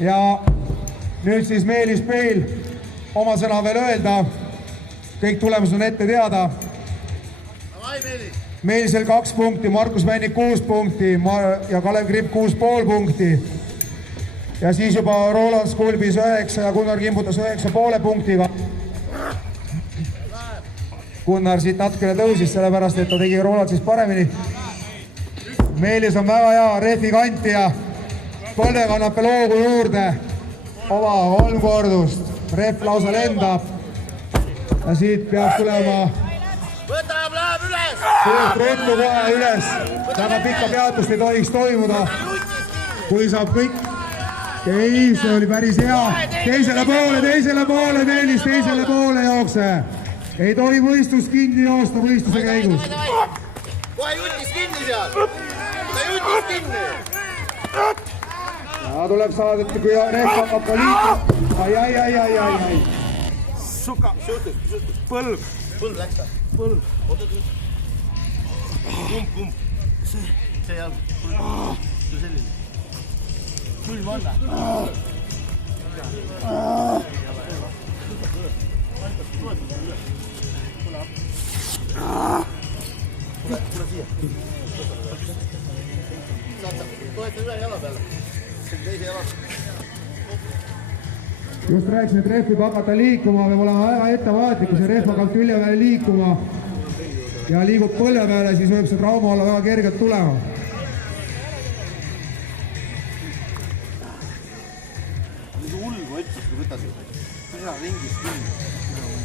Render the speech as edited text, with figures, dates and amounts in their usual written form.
Ja nüüd siis Meelis Peil oma sõna veel öelda. Kõik tulemused on ette teada. Meelisel 2 punkti, Markus Männik 6 punkti ja Kalev Kripp 6,5 punkti. Ja siis juba Roland Skulbis 9 ja Gunnar Kimbutas 9,5 punktiga. Gunnar siit natukene tõusis, sellepärast et ta tegi Roland siis paremini. Meelis on väga hea rehvi kanti ja Põlve kannab veel hoogu juurde. Oma 3 kordust. Rehv lausa lendab. Ja siit peab tulema Võtab, läheb üles! ruttu kohe üles. Väga pikka peatust ei tohiks toimuda. Kui saab kõik. Ei, see oli päris hea. Teisele poole, Meelis, teisele poole jookse. Ei tohi võistlust kinni joosta võistluse käigus. Kohe jutis kinni seal! Ta jutis kinni! Ja tuleb saada, et kui rehv hakkab ka liikma. Ai. Suka, põlv. Põlv läks ta? Põlv. Kumb. See jalg. See selline. Külm on või? Tule siia. Toeta üle jala peale. Teise jala. Just rääkisin, et rehv võib hakata liikuma, peab olema väga ettevaatlik, kui see rehv hakkab külje peale liikuma ja liigub põlve peale, siis võib see trauma olla väga kergelt tulema. Hulgu otsist, kui võtas. Ära ringist kinni.